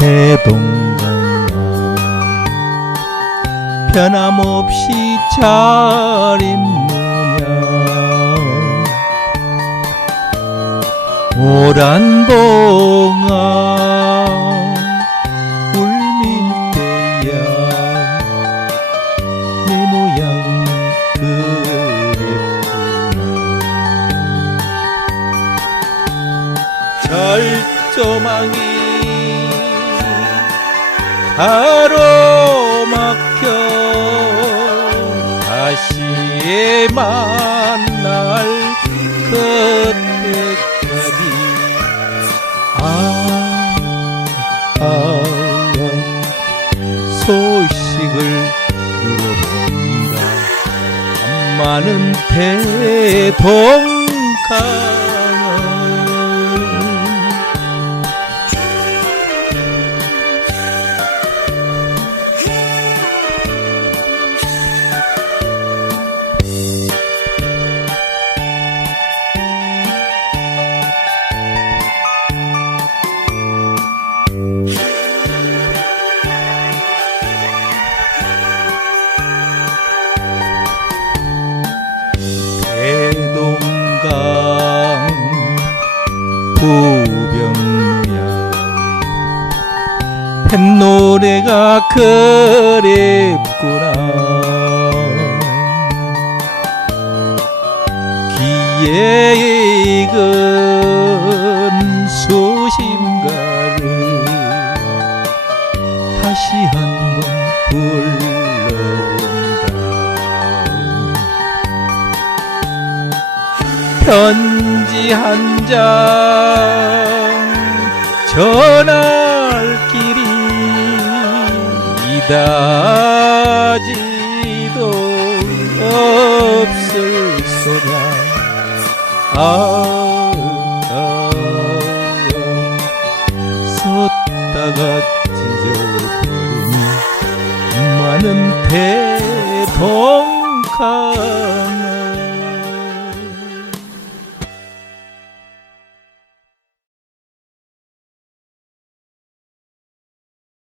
대동강아 변함없이 잘 있느냐 오란봉아 울밀 때야. 내 네 모양 그립구나. 절조망이 가로막혀 다시 만날 그때까지. 아, 아 소식을 물어본다. 많은 대동강 은 대동강 부병량 뱃노래가 그립구나. 귀에 익은 소심가를 다시 한번 불러본다 편지 한 장 전할 길이 이다지도 없을 소냐. 아, 찢어버린 많은 대동강